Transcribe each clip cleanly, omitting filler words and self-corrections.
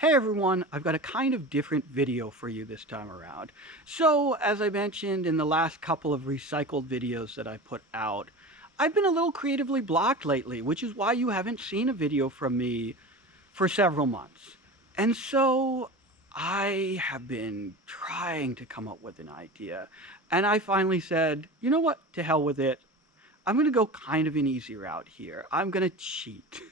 Hey everyone, I've got a kind of different video for you this time around. So, as I mentioned in the last couple of recycled videos that I put out, I've been a little creatively blocked lately, which is why you haven't seen a video from me for several months. And so, I have been trying to come up with an idea, and I finally said, you know what, to hell with it. I'm going to go kind of an easy route here. I'm going to cheat.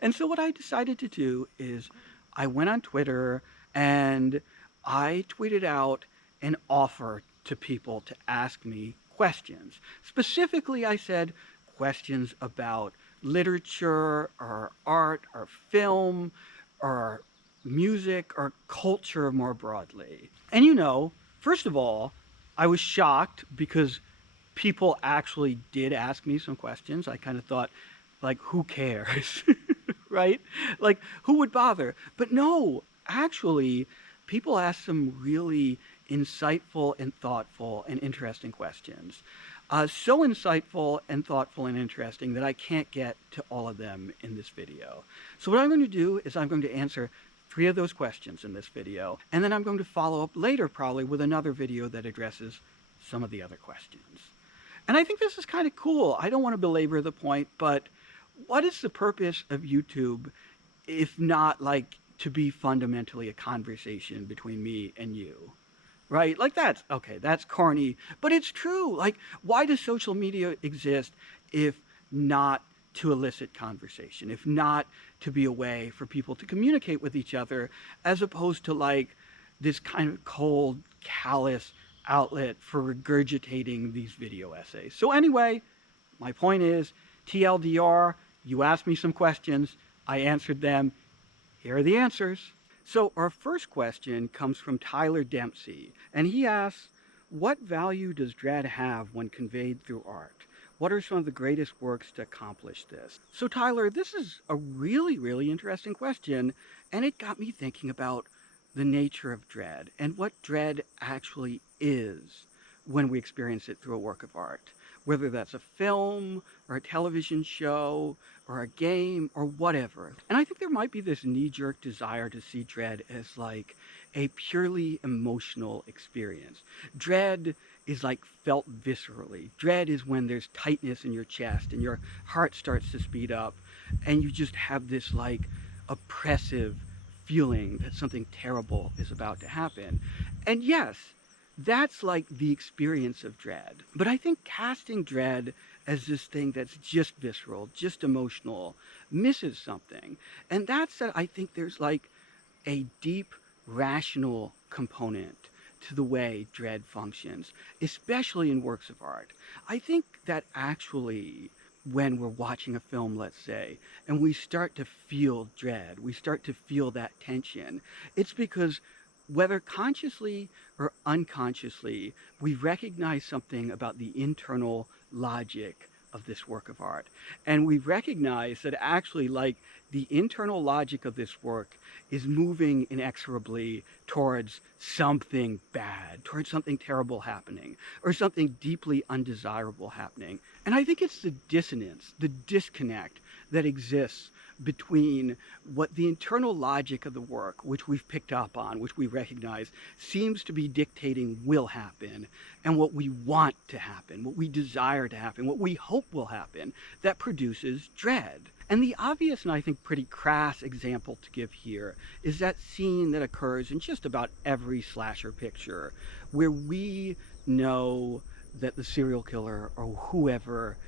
And so what I decided to do is I went on Twitter and I tweeted out an offer to people to ask me questions. Specifically, I said questions about literature or art or film or music or culture more broadly. And first of all, I was shocked because people actually did ask me some questions. I kind of thought, like, who cares? Right? Like, who would bother? But no, actually, people ask some really insightful and thoughtful and interesting questions. So insightful and thoughtful and interesting that I can't get to all of them in this video. So what I'm going to do is I'm going to answer 3 of those questions in this video, and then I'm going to follow up later probably with another video that addresses some of the other questions. And I think this is kind of cool. I don't want to belabor the point, but what is the purpose of YouTube if not, like, to be fundamentally a conversation between me and you? Right? Like, that's corny, but it's true. Like, why does social media exist if not to elicit conversation, if not to be a way for people to communicate with each other, as opposed to, like, this kind of cold, callous outlet for regurgitating these video essays? So anyway, my point is, TLDR, you asked me some questions, I answered them. Here are the answers. So our first question comes from Tyler Dempsey, and he asks, what value does dread have when conveyed through art? What are some of the greatest works to accomplish this? So Tyler, this is a really, really interesting question, and it got me thinking about the nature of dread and what dread actually is when we experience it through a work of art. Whether that's a film or a television show or a game or whatever. And I think there might be this knee-jerk desire to see dread as like a purely emotional experience. Dread is like felt viscerally. Dread is when there's tightness in your chest and your heart starts to speed up and you just have this like oppressive feeling that something terrible is about to happen. And yes, that's like the experience of dread. But I think casting dread as this thing that's just visceral, just emotional, misses something. And that's that I think there's like a deep rational component to the way dread functions, especially in works of art. I think that actually when we're watching a film, let's say, and we start to feel dread, we start to feel that tension, it's because whether consciously or unconsciously, we recognize something about the internal logic of this work of art. And we recognize that actually, like, the internal logic of this work is moving inexorably towards something bad, towards something terrible happening, or something deeply undesirable happening. And I think it's the dissonance, the disconnect that exists between what the internal logic of the work, which we've picked up on, which we recognize, seems to be dictating will happen, and what we want to happen, what we desire to happen, what we hope will happen, that produces dread. And the obvious and I think pretty crass example to give here is that scene that occurs in just about every slasher picture where we know that the serial killer or whoever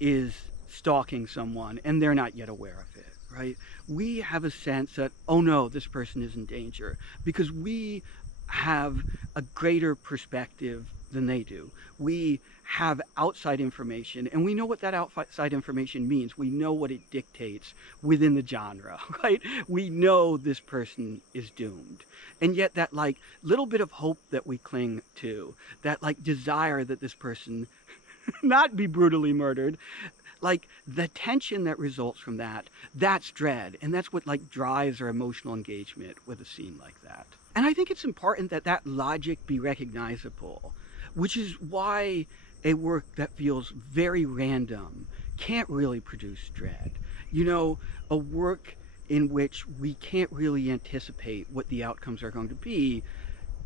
is stalking someone and they're not yet aware of it, right? We have a sense that, oh no, this person is in danger because we have a greater perspective than they do. We have outside information, and we know what that outside information means. We know what it dictates within the genre, right? We know this person is doomed. And yet that like little bit of hope that we cling to, that like desire that this person not be brutally murdered, like the tension that results from that, that's dread. And that's what like drives our emotional engagement with a scene like that. And I think it's important that that logic be recognizable, which is why a work that feels very random can't really produce dread. You know, a work in which we can't really anticipate what the outcomes are going to be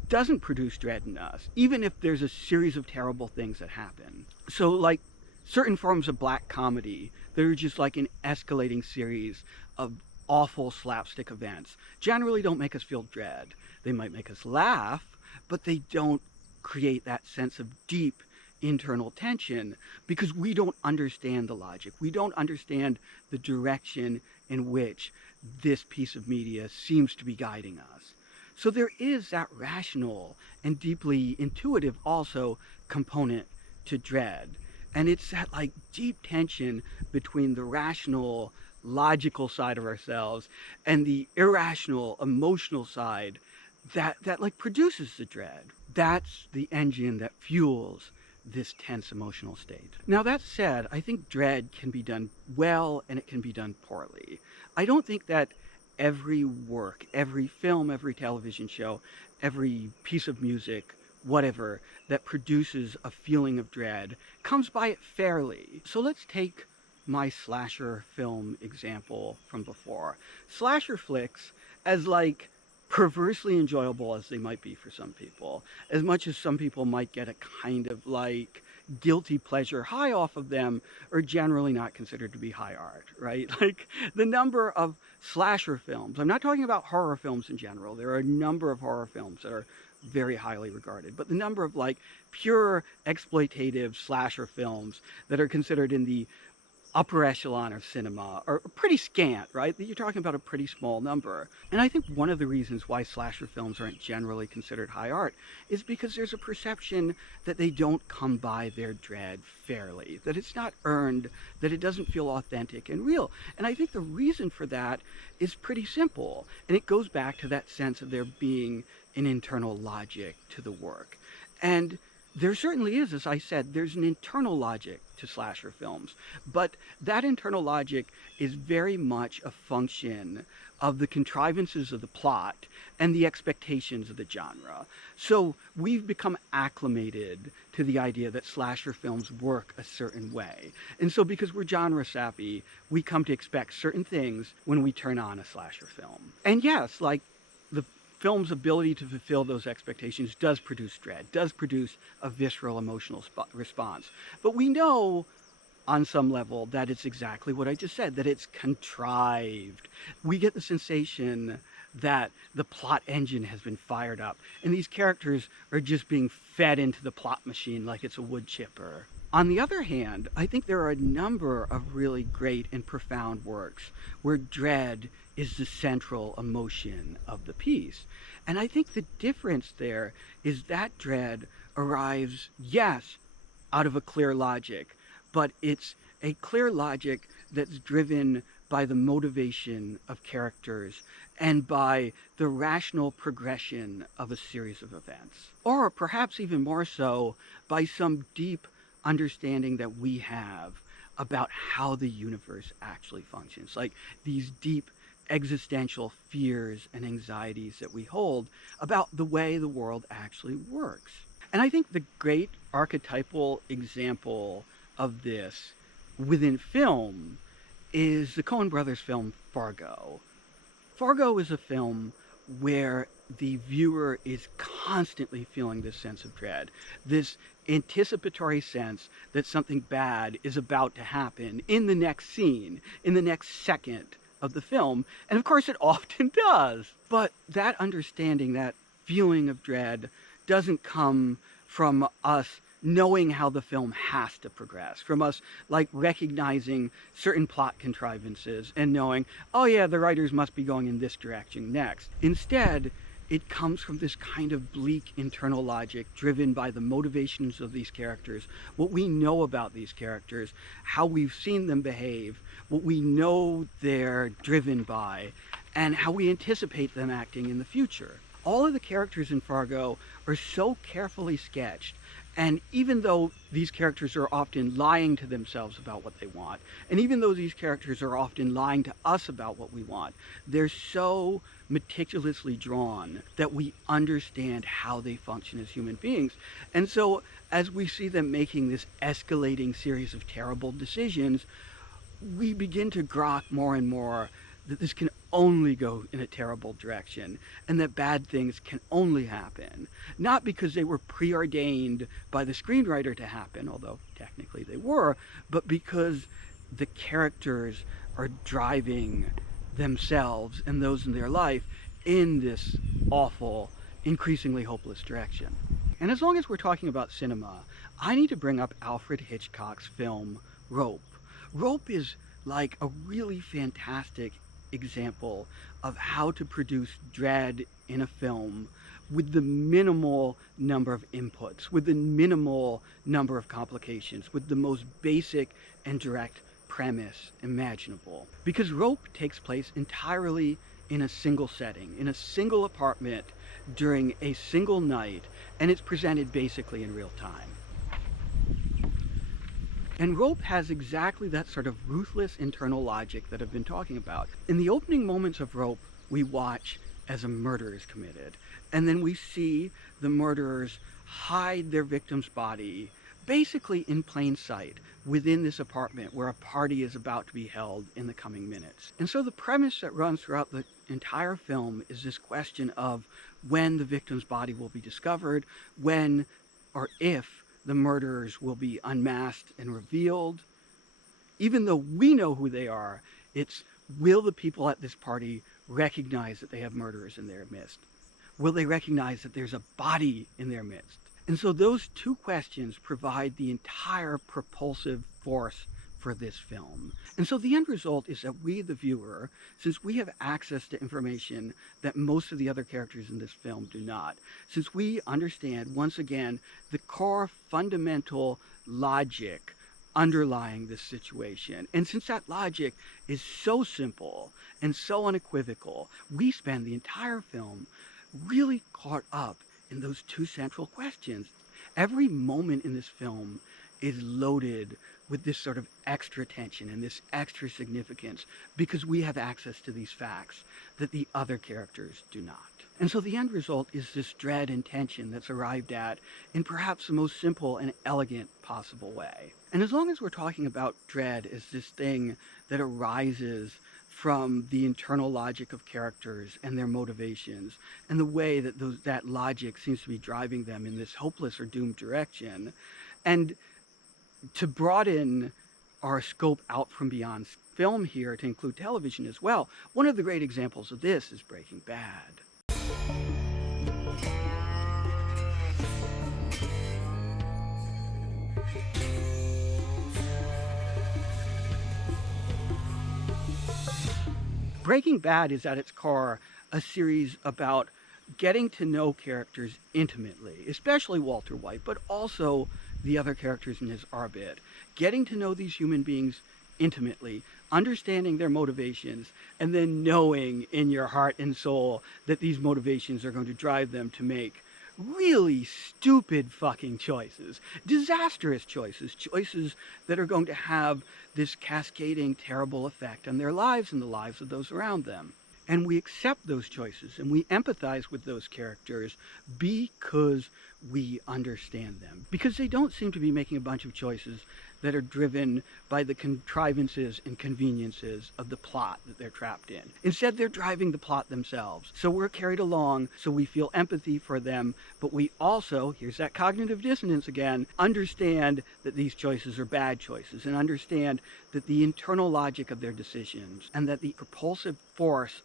doesn't produce dread in us, even if there's a series of terrible things that happen. So, like, certain forms of black comedy, they're just like an escalating series of awful slapstick events, generally don't make us feel dread. They might make us laugh, but they don't create that sense of deep internal tension because we don't understand the logic. We don't understand the direction in which this piece of media seems to be guiding us. So there is that rational and deeply intuitive also component to dread. And it's that like deep tension between the rational, logical side of ourselves and the irrational, emotional side that like produces the dread. That's the engine that fuels this tense emotional state. Now that said, I think dread can be done well and it can be done poorly. I don't think that every work, every film, every television show, every piece of music, whatever, that produces a feeling of dread comes by it fairly. So let's take my slasher film example from before. Slasher flicks, as like perversely enjoyable as they might be for some people, as much as some people might get a kind of like guilty pleasure high off of them, are generally not considered to be high art, right? Like the number of slasher films, I'm not talking about horror films in general, there are a number of horror films that are very highly regarded, but the number of like pure exploitative slasher films that are considered in the upper echelon of cinema are pretty scant, right? You're talking about a pretty small number. And I think one of the reasons why slasher films aren't generally considered high art is because there's a perception that they don't come by their dread fairly, that it's not earned, that it doesn't feel authentic and real. And I think the reason for that is pretty simple. And it goes back to that sense of there being an internal logic to the work. And there certainly is, as I said, there's an internal logic to slasher films, but that internal logic is very much a function of the contrivances of the plot and the expectations of the genre. So we've become acclimated to the idea that slasher films work a certain way. And so because we're genre savvy, we come to expect certain things when we turn on a slasher film. And yes, like the film's ability to fulfill those expectations does produce dread, does produce a visceral emotional response. But we know on some level that it's exactly what I just said, that it's contrived. We get the sensation that the plot engine has been fired up and these characters are just being fed into the plot machine like it's a wood chipper. On the other hand, I think there are a number of really great and profound works where dread is the central emotion of the piece. And I think the difference there is that dread arrives, yes, out of a clear logic, but it's a clear logic that's driven by the motivation of characters and by the rational progression of a series of events. Or perhaps even more so, by some deep understanding that we have about how the universe actually functions, like these deep existential fears and anxieties that we hold about the way the world actually works. And I think the great archetypal example of this within film is the Coen brothers film Fargo. Fargo is a film where the viewer is constantly feeling this sense of dread, this anticipatory sense that something bad is about to happen in the next scene, in the next second of the film. And of course it often does. But that understanding, that feeling of dread, doesn't come from us knowing how the film has to progress, from us like recognizing certain plot contrivances and knowing, oh yeah, the writers must be going in this direction next. Instead, it comes from this kind of bleak internal logic driven by the motivations of these characters, what we know about these characters, how we've seen them behave, what we know they're driven by, and how we anticipate them acting in the future. All of the characters in Fargo are so carefully sketched, and even though these characters are often lying to themselves about what they want, and even though these characters are often lying to us about what we want, they're so meticulously drawn that we understand how they function as human beings. And so as we see them making this escalating series of terrible decisions, we begin to grok more and more that this can only go in a terrible direction and that bad things can only happen. Not because they were preordained by the screenwriter to happen, although technically they were, but because the characters are driving themselves and those in their life in this awful, increasingly hopeless direction. And as long as we're talking about cinema, I need to bring up Alfred Hitchcock's film Rope. Rope is like a really fantastic example of how to produce dread in a film with the minimal number of inputs, with the minimal number of complications, with the most basic and direct premise imaginable. Because Rope takes place entirely in a single setting, in a single apartment during a single night, and it's presented basically in real time. And Rope has exactly that sort of ruthless internal logic that I've been talking about. In the opening moments of Rope, we watch as a murder is committed, and then we see the murderers hide their victim's body basically in plain sight within this apartment where a party is about to be held in the coming minutes. And so the premise that runs throughout the entire film is this question of when the victim's body will be discovered, when or if the murderers will be unmasked and revealed. Even though we know who they are, it's will the people at this party recognize that they have murderers in their midst? Will they recognize that there's a body in their midst? And so those two questions provide the entire propulsive force for this film. And so the end result is that we, the viewer, since we have access to information that most of the other characters in this film do not, since we understand, once again, the core fundamental logic underlying this situation, and since that logic is so simple and so unequivocal, we spend the entire film really caught up in those two central questions. Every moment in this film is loaded with this sort of extra tension and this extra significance because we have access to these facts that the other characters do not. And so the end result is this dread and tension that's arrived at in perhaps the most simple and elegant possible way. And as long as we're talking about dread as this thing that arises from the internal logic of characters and their motivations, and the way that that logic seems to be driving them in this hopeless or doomed direction, and to broaden our scope out from beyond film here to include television as well, one of the great examples of this is Breaking Bad. Breaking Bad is at its core a series about getting to know characters intimately, especially Walter White, but also the other characters in his orbit. Getting to know these human beings intimately, understanding their motivations, and then knowing in your heart and soul that these motivations are going to drive them to make really stupid fucking choices, disastrous choices, choices that are going to have this cascading terrible effect on their lives and the lives of those around them. And we accept those choices and we empathize with those characters because we understand them. Because they don't seem to be making a bunch of choices that are driven by the contrivances and conveniences of the plot that they're trapped in. Instead, they're driving the plot themselves. So we're carried along, so we feel empathy for them, but we also, here's that cognitive dissonance again, understand that these choices are bad choices and understand that the internal logic of their decisions and that the propulsive force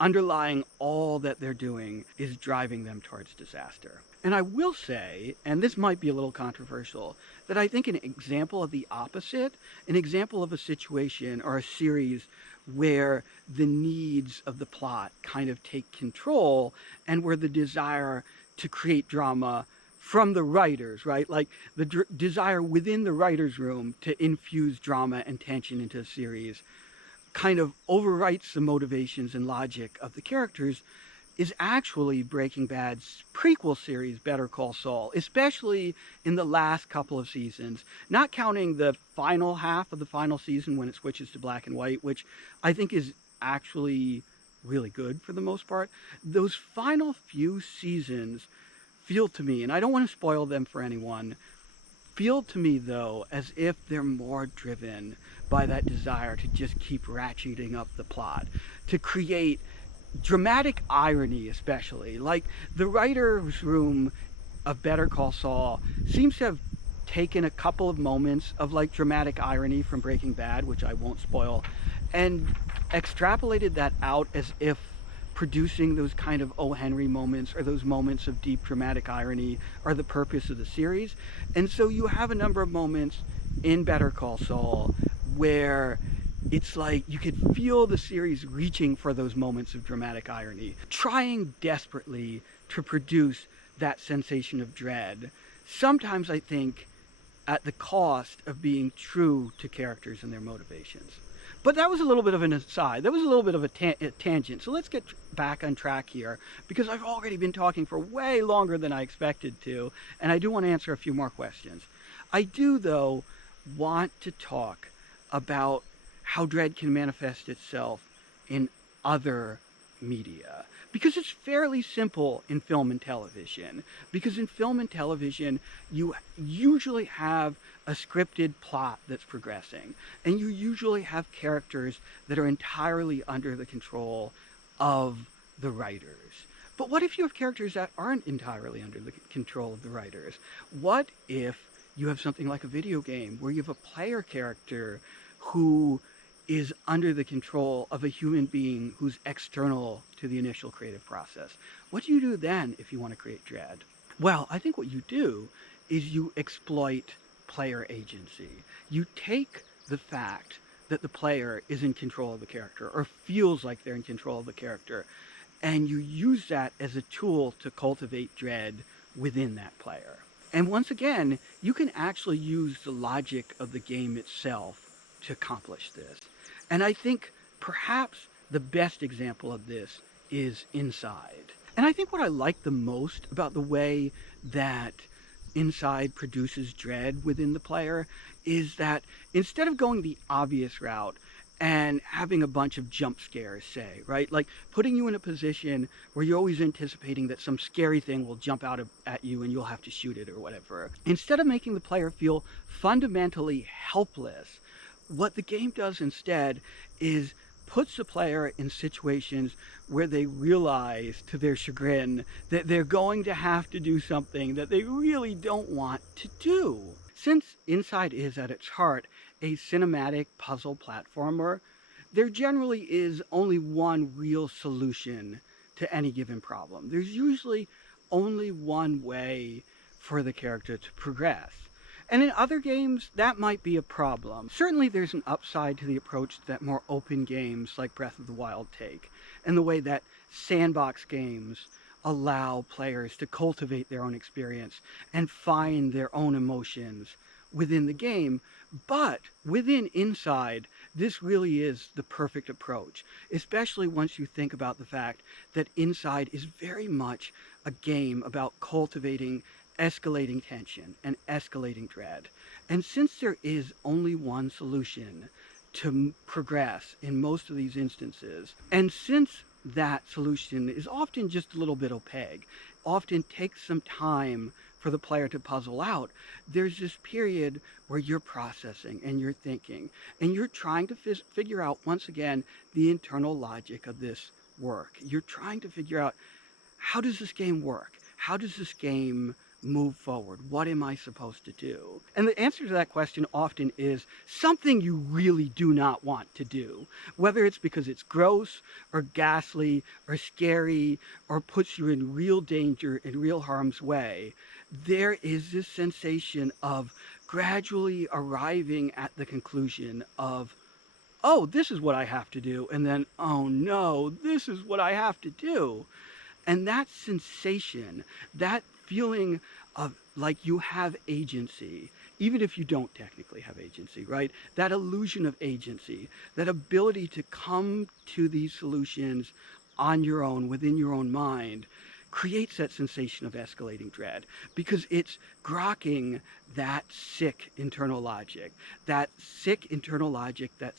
underlying all that they're doing is driving them towards disaster. And I will say, and this might be a little controversial, that I think an example of the opposite, an example of a situation or a series where the needs of the plot kind of take control and where the desire to create drama from the writers, right? Like the desire within the writer's room to infuse drama and tension into a series kind of overwrites the motivations and logic of the characters, is actually Breaking Bad's prequel series, Better Call Saul, especially in the last couple of seasons, not counting the final half of the final season when it switches to black and white, which I think is actually really good for the most part. Those final few seasons feel to me, and I don't want to spoil them for anyone, feel to me though as if they're more driven by that desire to just keep ratcheting up the plot, to create dramatic irony, especially. Like, the writer's room of Better Call Saul seems to have taken a couple of moments of like dramatic irony from Breaking Bad, which I won't spoil, and extrapolated that out as if producing those kind of O. Henry moments or those moments of deep dramatic irony are the purpose of the series. And so you have a number of moments in Better Call Saul where it's like you could feel the series reaching for those moments of dramatic irony, trying desperately to produce that sensation of dread. Sometimes I think at the cost of being true to characters and their motivations. But that was a little bit of an aside. That was a little bit of a tangent. So let's get back on track here, because I've already been talking for way longer than I expected to, and I do want to answer a few more questions. I do, though, want to talk about how dread can manifest itself in other media. Because it's fairly simple in film and television. Because in film and television, you usually have a scripted plot that's progressing. And you usually have characters that are entirely under the control of the writers. But what if you have characters that aren't entirely under the control of the writers? What if you have something like a video game where you have a player character who is under the control of a human being who's external to the initial creative process? What do you do then if you want to create dread? Well, I think what you do is you exploit player agency. You take the fact that the player is in control of the character or feels like they're in control of the character, and you use that as a tool to cultivate dread within that player. And once again, you can actually use the logic of the game itself to accomplish this. And I think perhaps the best example of this is Inside. And I think what I like the most about the way that Inside produces dread within the player is that instead of going the obvious route and having a bunch of jump scares, say, right? Like putting you in a position where you're always anticipating that some scary thing will jump out at you and you'll have to shoot it or whatever. Instead of making the player feel fundamentally helpless, what the game does instead is puts the player in situations where they realize, to their chagrin, that they're going to have to do something that they really don't want to do. Since Inside is, at its heart, a cinematic puzzle platformer, there generally is only one real solution to any given problem. There's usually only one way for the character to progress. And in other games, that might be a problem. Certainly there's an upside to the approach that more open games like Breath of the Wild take, and the way that sandbox games allow players to cultivate their own experience and find their own emotions within the game. But within Inside, this really is the perfect approach, especially once you think about the fact that Inside is very much a game about cultivating escalating tension and escalating dread. And since there is only one solution to progress in most of these instances, and since that solution is often just a little bit opaque, often takes some time for the player to puzzle out, there's this period where you're processing and you're thinking and you're trying to figure out, once again, the internal logic of this work. You're trying to figure out, how does this game work? How does this game move forward? What am I supposed to do? And the answer to that question often is something you really do not want to do, whether it's because it's gross or ghastly or scary or puts you in real danger, in real harm's way. There is this sensation of gradually arriving at the conclusion of, oh, this is what I have to do, and then, oh no, this is what I have to do. And that sensation, that feeling of like you have agency, even if you don't technically have agency, right? That illusion of agency, that ability to come to these solutions on your own, within your own mind, creates that sensation of escalating dread, because it's grokking that sick internal logic that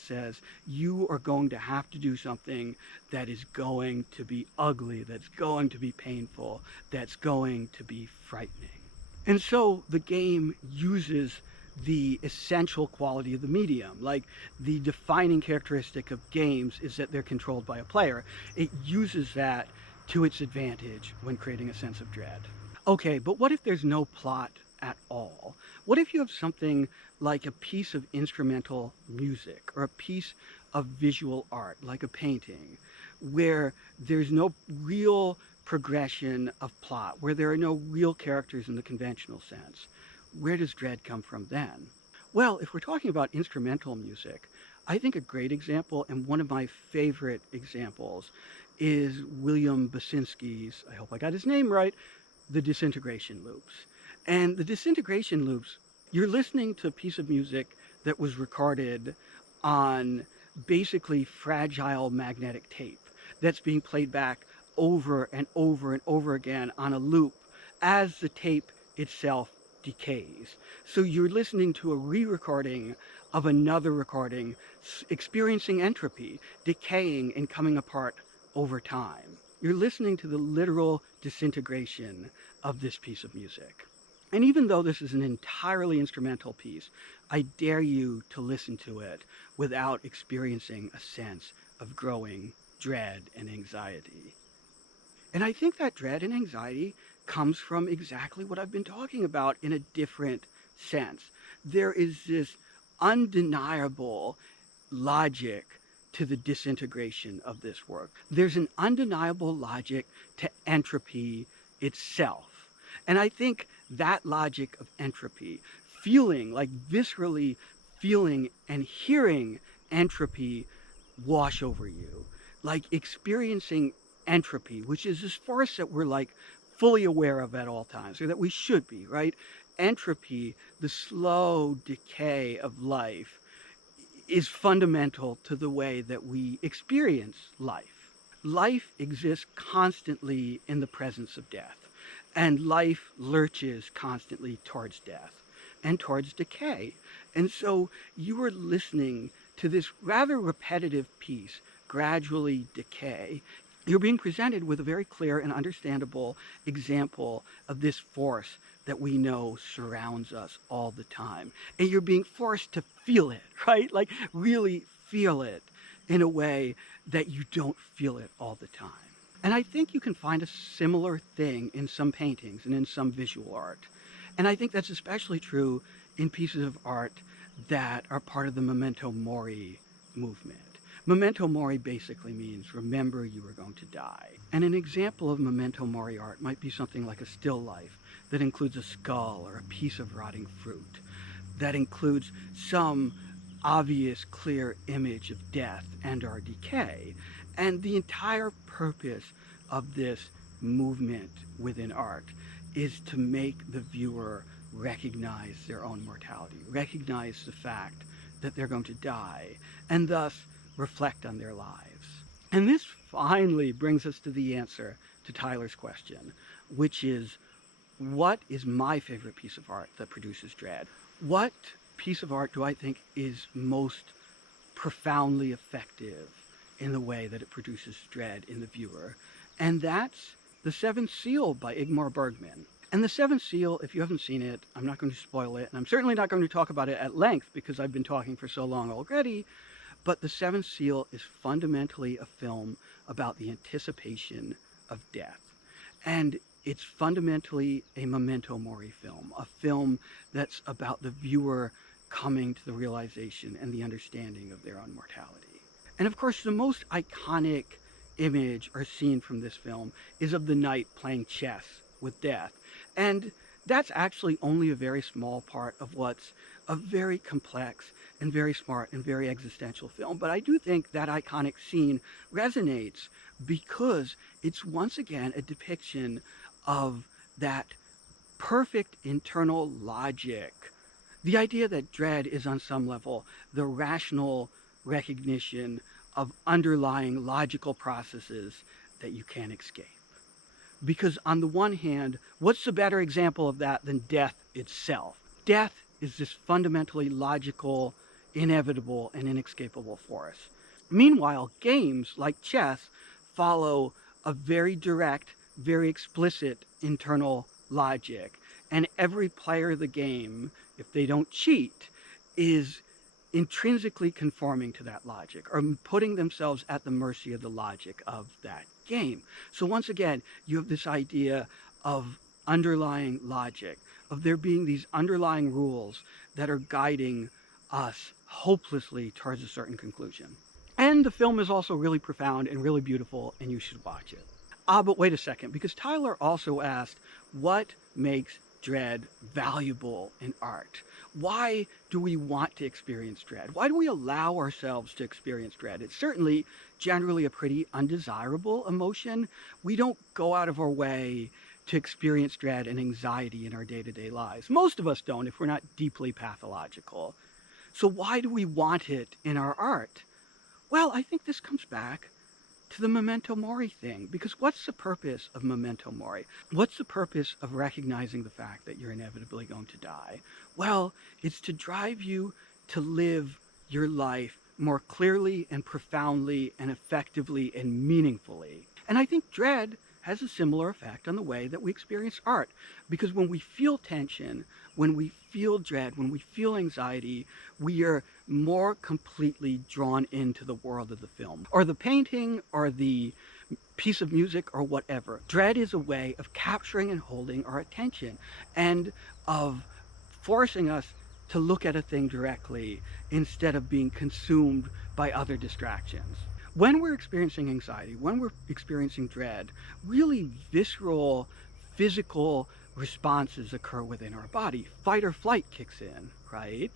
says you are going to have to do something that is going to be ugly, that's going to be painful, that's going to be frightening. And so the game uses the essential quality of the medium. Like, the defining characteristic of games is that they're controlled by a player. It uses that to its advantage when creating a sense of dread. Okay, but what if there's no plot at all? What if you have something like a piece of instrumental music or a piece of visual art, like a painting, where there's no real progression of plot, where there are no real characters in the conventional sense? Where does dread come from then? Well, if we're talking about instrumental music, I think a great example, and one of my favorite examples, is William Basinski's, I hope I got his name right, the Disintegration Loops. And the Disintegration Loops, you're listening to a piece of music that was recorded on basically fragile magnetic tape that's being played back over and over and over again on a loop as the tape itself decays. So you're listening to a re-recording of another recording, experiencing entropy, decaying and coming apart over time. You're listening to the literal disintegration of this piece of music. And even though this is an entirely instrumental piece, I dare you to listen to it without experiencing a sense of growing dread and anxiety. And I think that dread and anxiety comes from exactly what I've been talking about in a different sense. There is this undeniable logic to the disintegration of this work. There's an undeniable logic to entropy itself. And I think that logic of entropy, feeling, like viscerally feeling and hearing entropy wash over you, like experiencing entropy, which is this force that we're like fully aware of at all times, or that we should be, right? Entropy, the slow decay of life, is fundamental to the way that we experience life. Life exists constantly in the presence of death, and life lurches constantly towards death and towards decay. And so you are listening to this rather repetitive piece gradually decay. You're being presented with a very clear and understandable example of this force that we know surrounds us all the time. And you're being forced to feel it, right? Like really feel it in a way that you don't feel it all the time. And I think you can find a similar thing in some paintings and in some visual art. And I think that's especially true in pieces of art that are part of the memento mori movement. Memento mori basically means remember you are going to die. And an example of memento mori art might be something like a still life that includes a skull or a piece of rotting fruit, that includes some obvious, clear image of death and our decay. And the entire purpose of this movement within art is to make the viewer recognize their own mortality, recognize the fact that they're going to die, and thus reflect on their lives. And this finally brings us to the answer to Tyler's question, which is, what is my favorite piece of art that produces dread? What piece of art do I think is most profoundly effective in the way that it produces dread in the viewer? And that's The Seventh Seal by Ingmar Bergman. And The Seventh Seal, if you haven't seen it, I'm not going to spoil it, and I'm certainly not going to talk about it at length because I've been talking for so long already, but The Seventh Seal is fundamentally a film about the anticipation of death. And it's fundamentally a memento mori film, a film that's about the viewer coming to the realization and the understanding of their own mortality. And of course, the most iconic image or scene from this film is of the knight playing chess with death. And that's actually only a very small part of what's a very complex and very smart and very existential film. But I do think that iconic scene resonates because it's once again a depiction of that perfect internal logic. The idea that dread is on some level the rational recognition of underlying logical processes that you can't escape. Because on the one hand, what's the better example of that than death itself? Death is this fundamentally logical, inevitable, and inescapable force. Meanwhile, games like chess follow a very direct, very explicit internal logic, and every player of the game if they don't cheat, is intrinsically conforming to that logic, or putting themselves at the mercy of the logic of that game. So once again, you have this idea of underlying logic, of there being these underlying rules that are guiding us hopelessly towards a certain conclusion. And the film is also really profound and really beautiful, and you should watch it. But wait a second, because Tyler also asked, what makes dread valuable in art? Why do we want to experience dread? Why do we allow ourselves to experience dread? It's certainly generally a pretty undesirable emotion. We don't go out of our way to experience dread and anxiety in our day-to-day lives. Most of us don't if we're not deeply pathological. So why do we want it in our art? Well, I think this comes back to the memento mori thing, because what's the purpose of memento mori? What's the purpose of recognizing the fact that you're inevitably going to die? Well, it's to drive you to live your life more clearly and profoundly and effectively and meaningfully. And I think dread has a similar effect on the way that we experience art, because when we feel tension, when we feel dread, when we feel anxiety, we are more completely drawn into the world of the film, or the painting, or the piece of music, or whatever. Dread is a way of capturing and holding our attention, and of forcing us to look at a thing directly instead of being consumed by other distractions. When we're experiencing anxiety, when we're experiencing dread, really visceral, physical responses occur within our body. Fight or flight kicks in, right?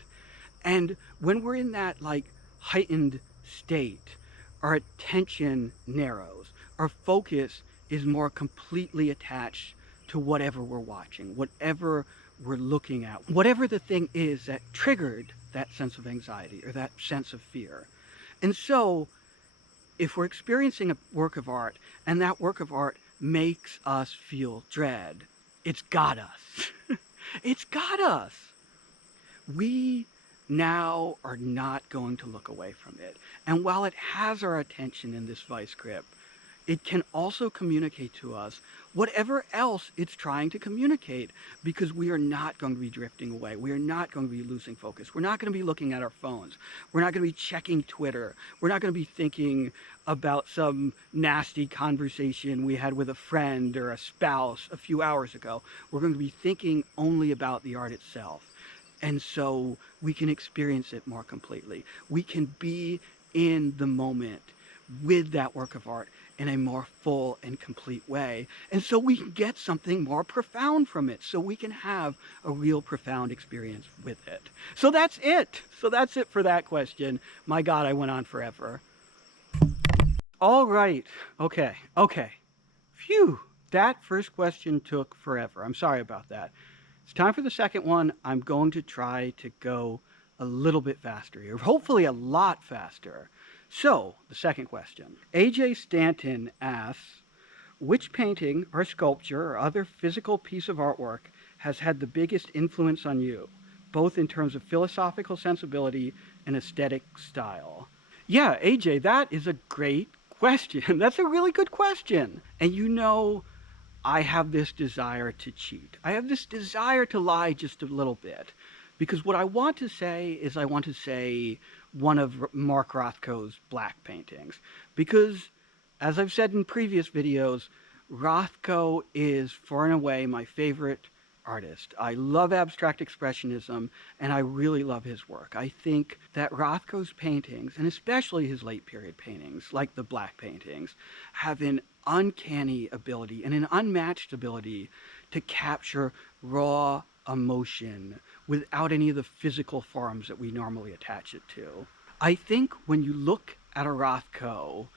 And when we're in that like heightened state, our attention narrows. Our focus is more completely attached to whatever we're watching, whatever we're looking at, whatever the thing is that triggered that sense of anxiety or that sense of fear. And so, if we're experiencing a work of art and that work of art makes us feel dread, it's got us. It's got us. We now are not going to look away from it. And while it has our attention in this vice grip, it can also communicate to us whatever else it's trying to communicate, because we are not going to be drifting away. We are not going to be losing focus. We're not going to be looking at our phones. We're not going to be checking Twitter. We're not going to be thinking about some nasty conversation we had with a friend or a spouse a few hours ago. We're going to be thinking only about the art itself. And so we can experience it more completely. We can be in the moment with that work of art in a more full and complete way. And so we can get something more profound from it. So we can have a real profound experience with it. So that's it. So that's it for that question. My God, I went on forever. All right. Okay. Phew. That first question took forever. I'm sorry about that. It's time for the second one. I'm going to try to go a little bit faster here. Hopefully a lot faster. So, the second question. AJ Stanton asks, which painting or sculpture or other physical piece of artwork has had the biggest influence on you, both in terms of philosophical sensibility and aesthetic style? Yeah, AJ, that is a great question. That's a really good question. And you know, I have this desire to cheat. I have this desire to lie just a little bit. Because what I want to say is I want to say one of Mark Rothko's black paintings. Because, as I've said in previous videos, Rothko is far and away my favorite artist. I love abstract expressionism, and I really love his work. I think that Rothko's paintings, and especially his late period paintings, like the black paintings, have an uncanny ability and an unmatched ability to capture raw emotion without any of the physical forms that we normally attach it to. I think when you look at a Rothko,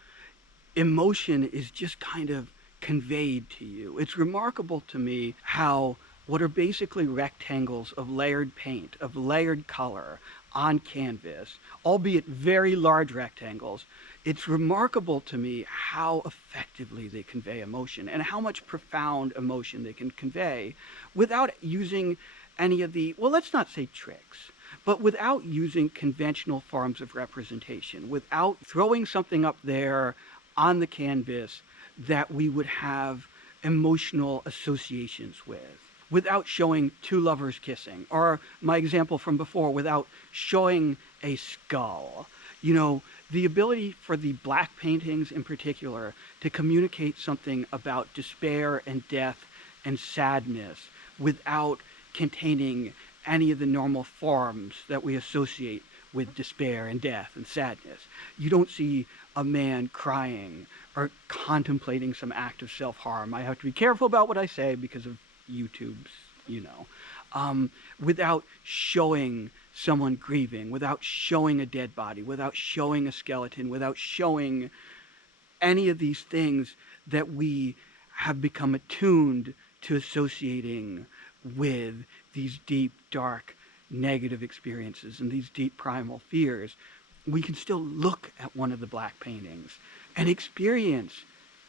emotion is just kind of conveyed to you. It's remarkable to me how what are basically rectangles of layered paint, of layered color on canvas, albeit very large rectangles, it's remarkable to me how effectively they convey emotion and how much profound emotion they can convey without using any of the, well, let's not say tricks, but without using conventional forms of representation, without throwing something up there on the canvas that we would have emotional associations with. without showing two lovers kissing, or my example from before, without showing a skull. You know, the ability for the black paintings in particular to communicate something about despair and death and sadness without containing any of the normal forms that we associate with despair and death and sadness. You don't see a man crying or contemplating some act of self-harm. I have to be careful about what I say because of YouTube's, without showing someone grieving, without showing a dead body, without showing a skeleton, without showing any of these things that we have become attuned to associating with these deep, dark, negative experiences and these deep primal fears. We can still look at one of the black paintings and experience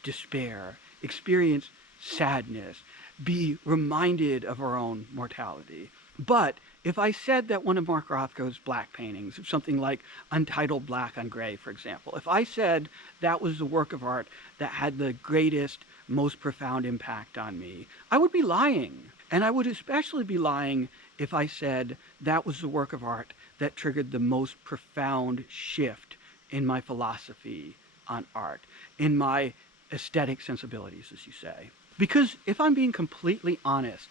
despair, experience sadness, be reminded of our own mortality. But if I said that one of Mark Rothko's black paintings, something like Untitled Black on Gray, for example, if I said that was the work of art that had the greatest, most profound impact on me, I would be lying. And I would especially be lying if I said that was the work of art that triggered the most profound shift in my philosophy on art, in my aesthetic sensibilities, as you say. Because if I'm being completely honest,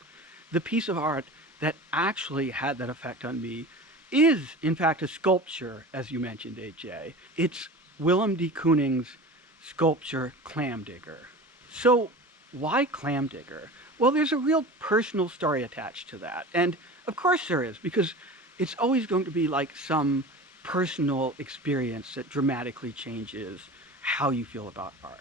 the piece of art that actually had that effect on me is, in fact, a sculpture, as you mentioned, AJ. It's Willem D. Kooning's sculpture, Clamdigger. So why Clamdigger? Well, there's a real personal story attached to that. And of course there is, because it's always going to be like some personal experience that dramatically changes how you feel about art.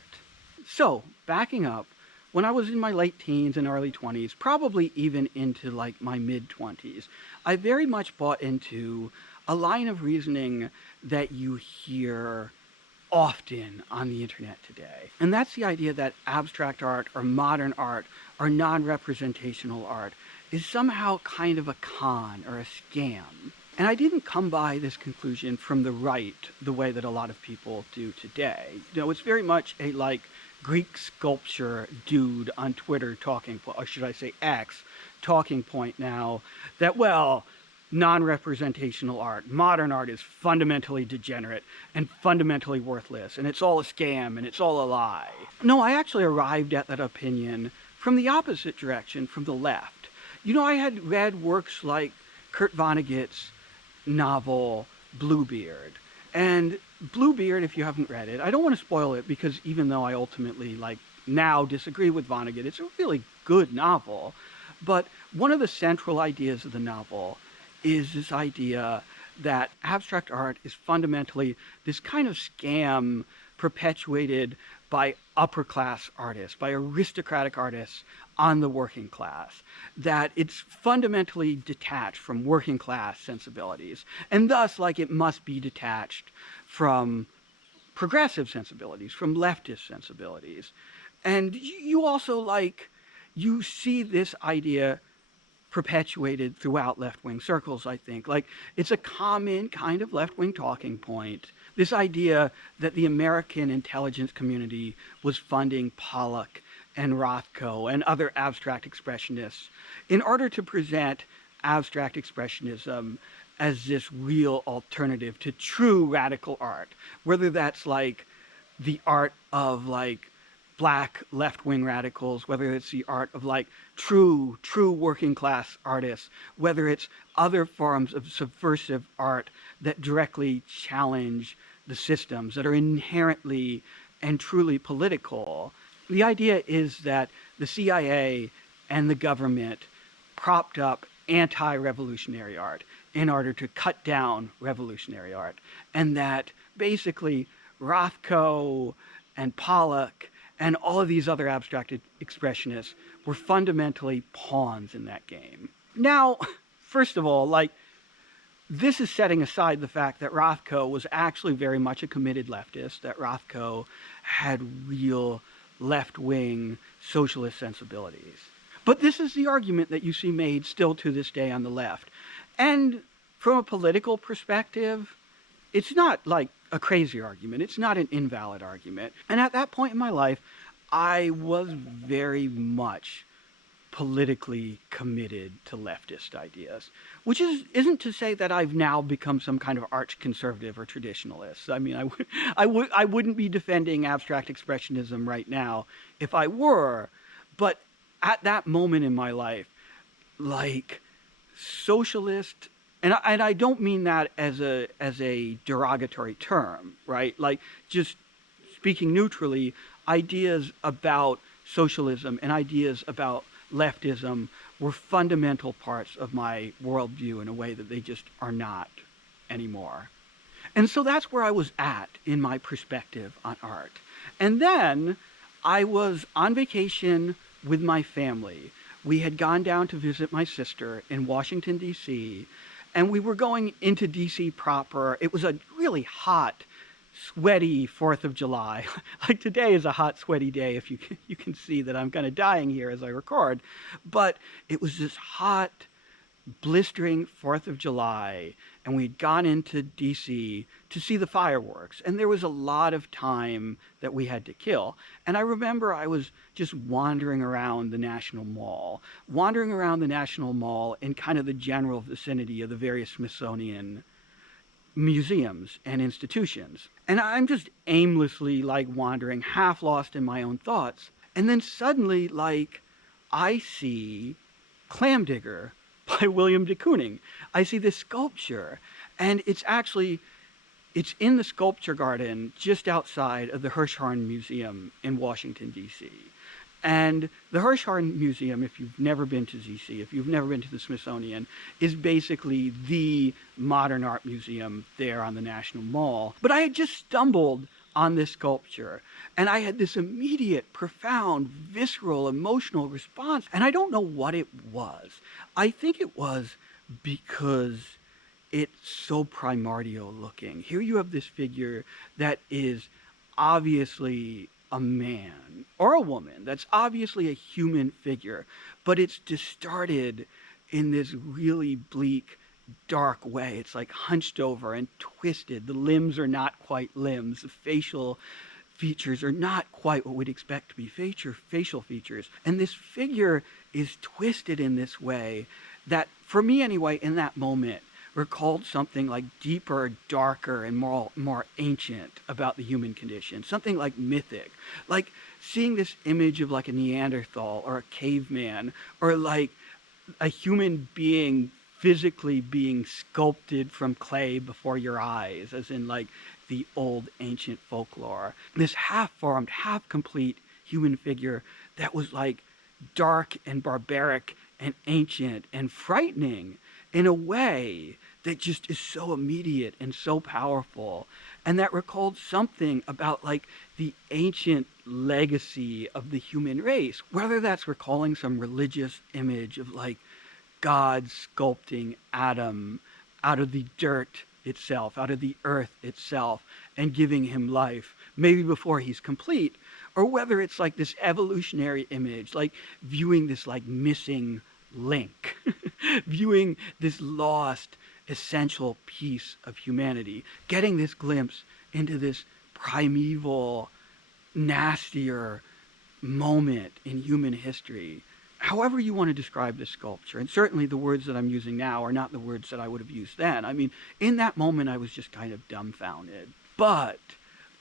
So, backing up, when I was in my late teens and early 20s, probably even into like my mid-20s, I very much bought into a line of reasoning that you hear often on the internet today. And that's the idea that abstract art or modern art or non-representational art is somehow kind of a con or a scam. And I didn't come by this conclusion from the right the way that a lot of people do today. You know, it's very much a like Greek sculpture dude on Twitter talking, or should I say X, talking point now that, well, non-representational art, modern art is fundamentally degenerate and fundamentally worthless, and it's all a scam and it's all a lie. No, I actually arrived at that opinion from the opposite direction, from the left. You know, I had read works like Kurt Vonnegut's novel Bluebeard. And Bluebeard, if you haven't read it, I don't want to spoil it because even though I ultimately now disagree with Vonnegut, it's a really good novel. But one of the central ideas of the novel is this idea that abstract art is fundamentally this kind of scam perpetuated by upper-class artists, by aristocratic artists on the working class, that it's fundamentally detached from working-class sensibilities, and thus, it must be detached from progressive sensibilities, from leftist sensibilities. And you also, you see this idea perpetuated throughout left-wing circles, I think. It's a common kind of left-wing talking point. This idea that the American intelligence community was funding Pollock and Rothko and other abstract expressionists in order to present abstract expressionism as this real alternative to true radical art, whether that's the art of black left-wing radicals, whether it's the art of true working class artists, whether it's other forms of subversive art that directly challenge the systems that are inherently and truly political. The idea is that the CIA and the government propped up anti-revolutionary art in order to cut down revolutionary art, and that basically Rothko and Pollock and all of these other abstract expressionists were fundamentally pawns in that game. Now, first of all, this is setting aside the fact that Rothko was actually very much a committed leftist, that Rothko had real left-wing socialist sensibilities. But this is the argument that you see made still to this day on the left. And from a political perspective, it's not a crazy argument. It's not an invalid argument. And at that point in my life, I was very much politically committed to leftist ideas, which isn't to say that I've now become some kind of arch conservative or traditionalist. I mean, I wouldn't be defending abstract expressionism right now if I were, but at that moment in my life, like socialist, and I don't mean that as a derogatory term, right? Like, just speaking neutrally, ideas about socialism and ideas about leftism were fundamental parts of my worldview in a way that they just are not anymore. And so that's where I was at in my perspective on art. And then I was on vacation with my family. We had gone down to visit my sister in Washington, D.C., and we were going into D.C. proper. It was a really hot, sweaty 4th of July. Like, today is a hot, sweaty day, if you can see that I'm kind of dying here as I record. But it was this hot, blistering 4th of July, and we'd gone into D.C. to see the fireworks, and there was a lot of time that we had to kill. And I remember I was just wandering around the National Mall in kind of the general vicinity of the various Smithsonian museums and institutions. And I'm just aimlessly, like, wandering, half lost in my own thoughts. And then suddenly, like, I see Clamdigger by Willem de Kooning. I see this sculpture, and it's in the sculpture garden just outside of the Hirshhorn Museum in Washington, D.C. And the Hirshhorn Museum, if you've never been to D.C., if you've never been to the Smithsonian, is basically the modern art museum there on the National Mall. But I had just stumbled on this sculpture, and I had this immediate, profound, visceral, emotional response, and I don't know what it was. I think it was because it's so primordial looking. Here you have this figure that is obviously a man or a woman, that's obviously a human figure, but it's distorted in this really bleak, dark way. It's like hunched over and twisted. The limbs are not quite limbs. The facial features are not quite what we'd expect to be facial features. And this figure is twisted in this way that, for me anyway, in that moment, recalled something like deeper, darker, and more ancient about the human condition, something like mythic, like seeing this image of like a Neanderthal or a caveman, or like a human being physically being sculpted from clay before your eyes, as in like the old ancient folklore. This half-formed, half-complete human figure that was like dark and barbaric and ancient and frightening in a way that just is so immediate and so powerful, and that recalled something about like the ancient legacy of the human race, whether that's recalling some religious image of like God sculpting Adam out of the dirt itself, out of the earth itself, and giving him life, maybe before he's complete, or whether it's like this evolutionary image, like viewing this like missing link, viewing this lost essential piece of humanity, getting this glimpse into this primeval, nastier moment in human history. However you want to describe this sculpture, and certainly the words that I'm using now are not the words that I would have used then. I mean, in that moment I was just kind of dumbfounded. But,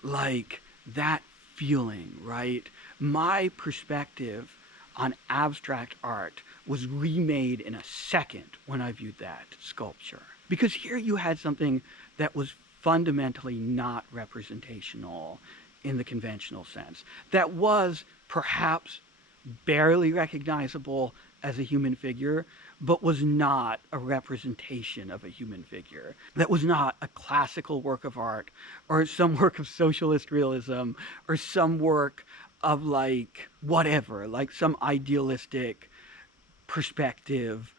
like, that feeling, right? My perspective on abstract art was remade in a second when I viewed that sculpture. Because here you had something that was fundamentally not representational in the conventional sense, that was perhaps barely recognizable as a human figure, but was not a representation of a human figure. That was not a classical work of art, or some work of socialist realism, or some work of like whatever, like some idealistic perspective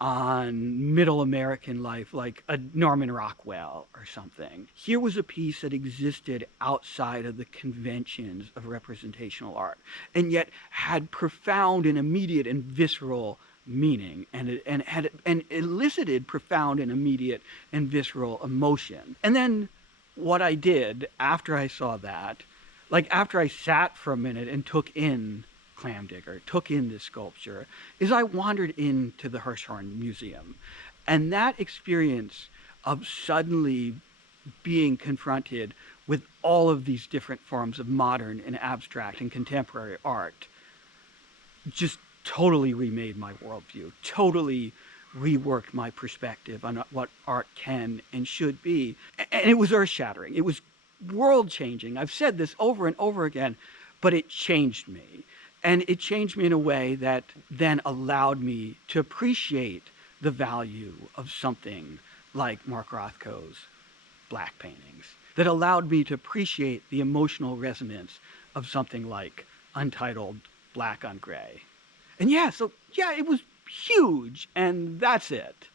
on middle American life, like a Norman Rockwell or something. Here was a piece that existed outside of the conventions of representational art, and yet had profound and immediate and visceral meaning, and elicited profound and immediate and visceral emotion. And then what I did after I saw that, like after I sat for a minute and took in Clamdigger, took in this sculpture, is I wandered into the Hirshhorn Museum. And that experience of suddenly being confronted with all of these different forms of modern and abstract and contemporary art just totally remade my worldview, totally reworked my perspective on what art can and should be. And it was earth-shattering. It was world-changing. I've said this over and over again, but it changed me. And it changed me in a way that then allowed me to appreciate the value of something like Mark Rothko's black paintings, that allowed me to appreciate the emotional resonance of something like Untitled Black on Gray. And yeah, it was huge, and that's it.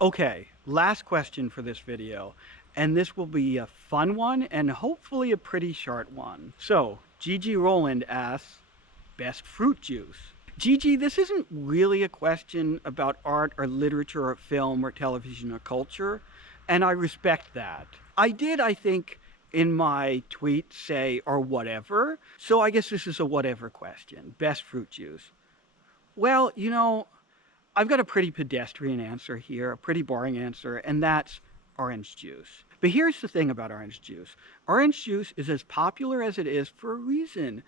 Okay, last question for this video, and this will be a fun one and hopefully a pretty short one. So, Gigi Roland asks, best fruit juice? Gigi, this isn't really a question about art or literature or film or television or culture, and I respect that. I did, I think, in my tweet say, or whatever, so I guess this is a whatever question. Best fruit juice. Well, you know, I've got a pretty pedestrian answer here, a pretty boring answer, and that's orange juice. But here's the thing about orange juice. Orange juice is as popular as it is for a reason.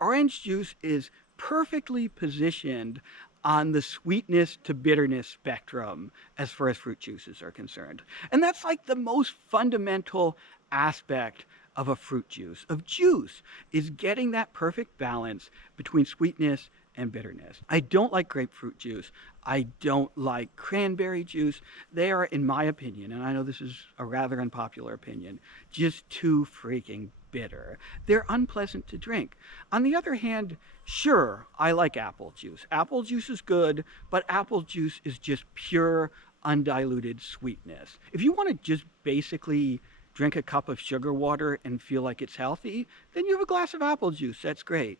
Orange juice is perfectly positioned on the sweetness to bitterness spectrum as far as fruit juices are concerned. And that's like the most fundamental aspect of a fruit juice, is getting that perfect balance between sweetness and bitterness. I don't like grapefruit juice. I don't like cranberry juice. They are, in my opinion, and I know this is a rather unpopular opinion, just too freaking bitter. They're unpleasant to drink. On the other hand, sure, I like apple juice. Apple juice is good, but apple juice is just pure, undiluted sweetness. If you want to just basically drink a cup of sugar water and feel like it's healthy, then you have a glass of apple juice. That's great.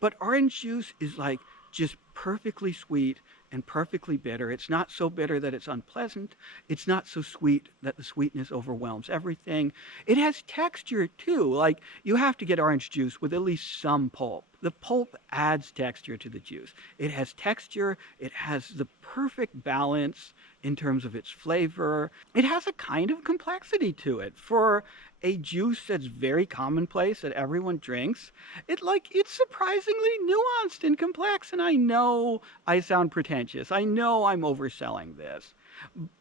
But orange juice is like just perfectly sweet and perfectly bitter. It's not so bitter that it's unpleasant. It's not so sweet that the sweetness overwhelms everything. It has texture too. Like, you have to get orange juice with at least some pulp. The pulp adds texture to the juice. It has texture. It has the perfect balance in terms of its flavor. It has a kind of complexity to it. For a juice that's very commonplace that everyone drinks, it's surprisingly nuanced and complex. And I know I sound pretentious. I know I'm overselling this.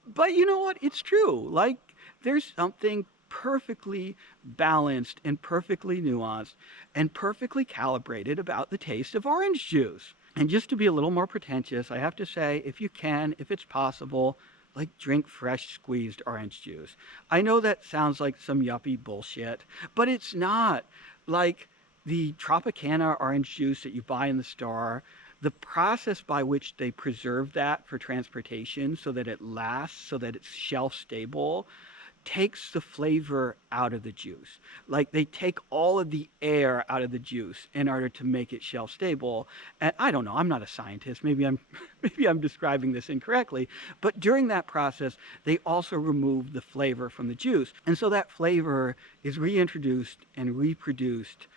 But you know what? It's true. Like, there's something perfectly balanced and perfectly nuanced and perfectly calibrated about the taste of orange juice. And just to be a little more pretentious, I have to say, if you can, if it's possible, like, drink fresh squeezed orange juice. I know that sounds like some yuppie bullshit, but it's not. Like, the Tropicana orange juice that you buy in the store, the process by which they preserve that for transportation so that it lasts, so that it's shelf stable, takes the flavor out of the juice. Like, they take all of the air out of the juice in order to make it shelf stable. And I don't know, I'm not a scientist. Maybe I'm describing this incorrectly. But during that process, they also remove the flavor from the juice. And so that flavor is reintroduced and reproduced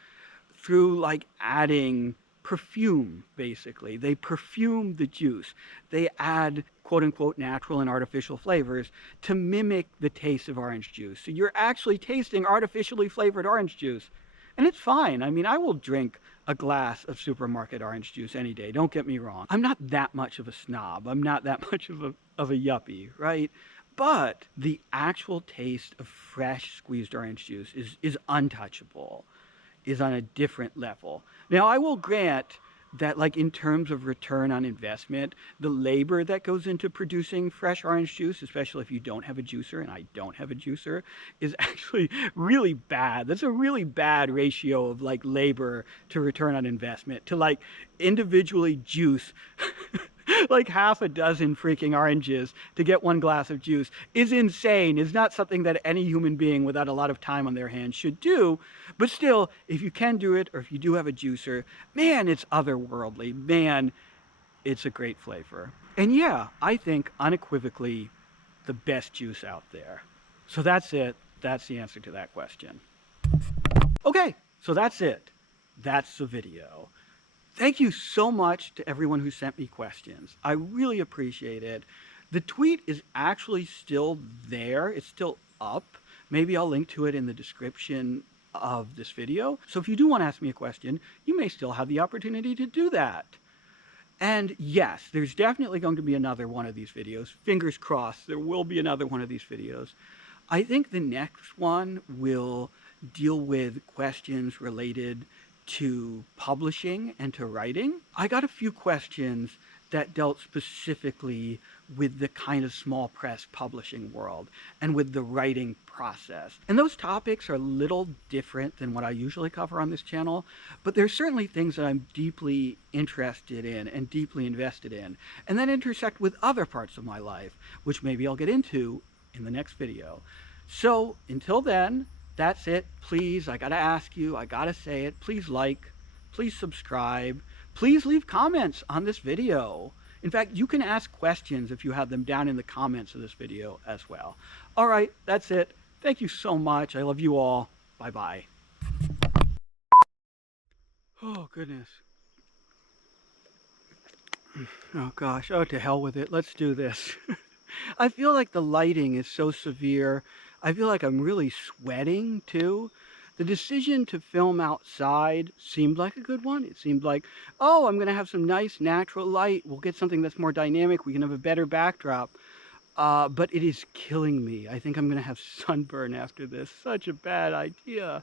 through, like, adding perfume, basically. They perfume the juice. They add quote-unquote natural and artificial flavors to mimic the taste of orange juice. So you're actually tasting artificially flavored orange juice. And it's fine. I mean, I will drink a glass of supermarket orange juice any day. Don't get me wrong. I'm not that much of a snob. I'm not that much of a yuppie, right? But the actual taste of fresh squeezed orange juice is untouchable, is on a different level. Now, I will grant that, like, in terms of return on investment, the labor that goes into producing fresh orange juice, especially if you don't have a juicer, and I don't have a juicer, is actually really bad. That's a really bad ratio of, like, labor to return on investment, to, like, individually juice like half a dozen freaking oranges to get one glass of juice is insane. It's not something that any human being without a lot of time on their hands should do. But still, if you can do it, or if you do have a juicer, man, it's otherworldly. Man, it's a great flavor. And yeah, I think unequivocally the best juice out there. So that's it. That's the answer to that question. Okay, so that's it. That's the video. Thank you so much to everyone who sent me questions. I really appreciate it. The tweet is actually still there. It's still up. Maybe I'll link to it in the description of this video. So if you do want to ask me a question, you may still have the opportunity to do that. And yes, there's definitely going to be another one of these videos. Fingers crossed, there will be another one of these videos. I think the next one will deal with questions related to publishing and to writing. I got a few questions that dealt specifically with the kind of small press publishing world and with the writing process. And those topics are a little different than what I usually cover on this channel, but there's certainly things that I'm deeply interested in and deeply invested in, and that intersect with other parts of my life, which maybe I'll get into in the next video. So until then, that's it. Please, I gotta ask you, I gotta say it, please like, please subscribe, please leave comments on this video. In fact, you can ask questions if you have them down in the comments of this video as well. All right, that's it. Thank you so much. I love you all. Bye-bye. Oh, goodness. Oh, gosh. Oh, to hell with it. Let's do this. I feel like the lighting is so severe. I feel like I'm really sweating, too. The decision to film outside seemed like a good one. It seemed like, oh, I'm going to have some nice natural light. We'll get something that's more dynamic. We can have a better backdrop. But it is killing me. I think I'm going to have sunburn after this. Such a bad idea.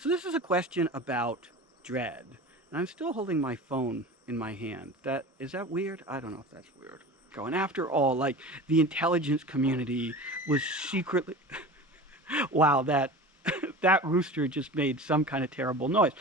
So this is a question about dread. And I'm still holding my phone in my hand. Is that weird? I don't know if that's weird. And after all, like, the intelligence community was secretly... Wow, that rooster just made some kind of terrible noise.